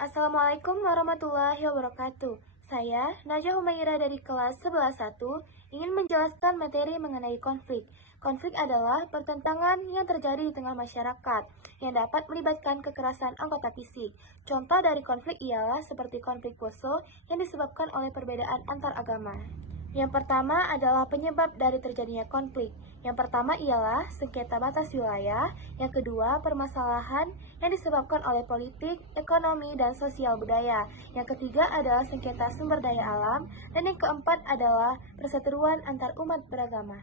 Assalamualaikum warahmatullahi wabarakatuh. Saya, Najah Humaira dari kelas 11.1, ingin menjelaskan materi mengenai konflik. Konflik adalah pertentangan yang terjadi di tengah masyarakat, yang dapat melibatkan kekerasan anggota fisik. Contoh dari konflik ialah seperti konflik Poso yang disebabkan oleh perbedaan antar agama. Yang pertama adalah penyebab dari terjadinya konflik. Yang pertama ialah sengketa batas wilayah. Yang kedua, permasalahan yang disebabkan oleh politik, ekonomi, dan sosial budaya. Yang ketiga adalah sengketa sumber daya alam. Dan yang keempat adalah perseteruan antar umat beragama.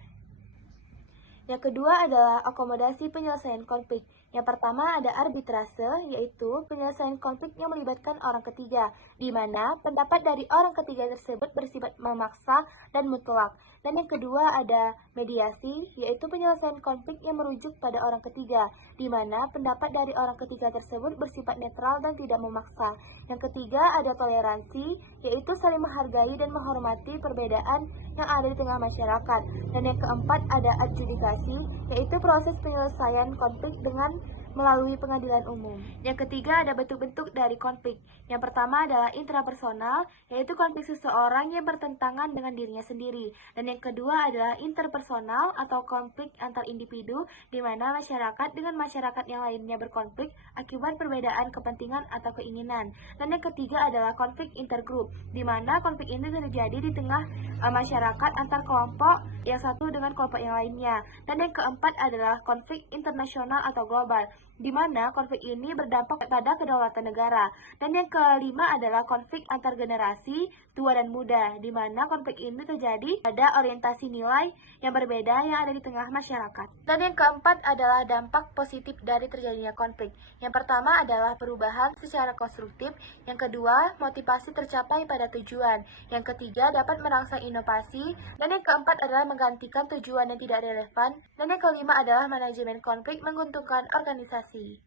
Yang kedua adalah akomodasi penyelesaian konflik. Yang pertama ada arbitrase, yaitu penyelesaian konflik yang melibatkan orang ketiga, di mana pendapat dari orang ketiga tersebut bersifat memaksa dan mutlak. Dan yang kedua ada mediasi, yaitu penyelesaian konflik yang merujuk pada orang ketiga, di mana pendapat dari orang ketiga tersebut bersifat netral dan tidak memaksa. Yang ketiga ada toleransi, yaitu saling menghargai dan menghormati perbedaan yang ada di tengah masyarakat. Dan yang keempat ada adjudikasi, yaitu proses penyelesaian konflik dengan melalui pengadilan umum. Yang ketiga ada bentuk-bentuk dari konflik. Yang pertama adalah intrapersonal, yaitu konflik seseorang yang bertentangan dengan dirinya sendiri. Dan yang kedua adalah interpersonal atau konflik antar individu, di mana masyarakat dengan masyarakat yang lainnya berkonflik akibat perbedaan kepentingan atau keinginan. Dan yang ketiga adalah konflik intergrup, di mana konflik ini terjadi di tengah masyarakat antar kelompok yang satu dengan kelompok yang lainnya. Dan yang keempat adalah konflik internasional atau global, di mana konflik ini berdampak pada kedaulatan negara. Dan yang kelima adalah konflik antar generasi, tua dan muda, di mana konflik ini terjadi pada orientasi nilai yang berbeda yang ada di tengah masyarakat. Dan yang keempat adalah dampak positif dari terjadinya konflik. Yang pertama adalah perubahan secara konstruktif, yang kedua motivasi tercapai pada tujuan, yang ketiga dapat merangsang inovasi, dan yang keempat adalah menggantikan tujuan yang tidak relevan, dan yang kelima adalah manajemen konflik menguntungkan organisasi.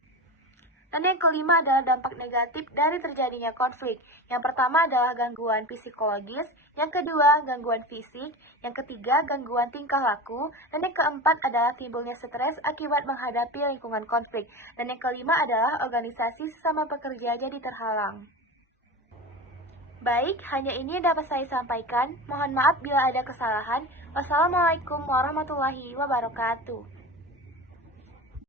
Dan yang kelima adalah dampak negatif dari terjadinya konflik. Yang pertama adalah gangguan psikologis, yang kedua gangguan fisik, yang ketiga gangguan tingkah laku, dan yang keempat adalah timbulnya stres akibat menghadapi lingkungan konflik. Dan yang kelima adalah organisasi sesama pekerja jadi terhalang. Baik, hanya ini yang dapat saya sampaikan. Mohon maaf bila ada kesalahan. Wassalamualaikum warahmatullahi wabarakatuh.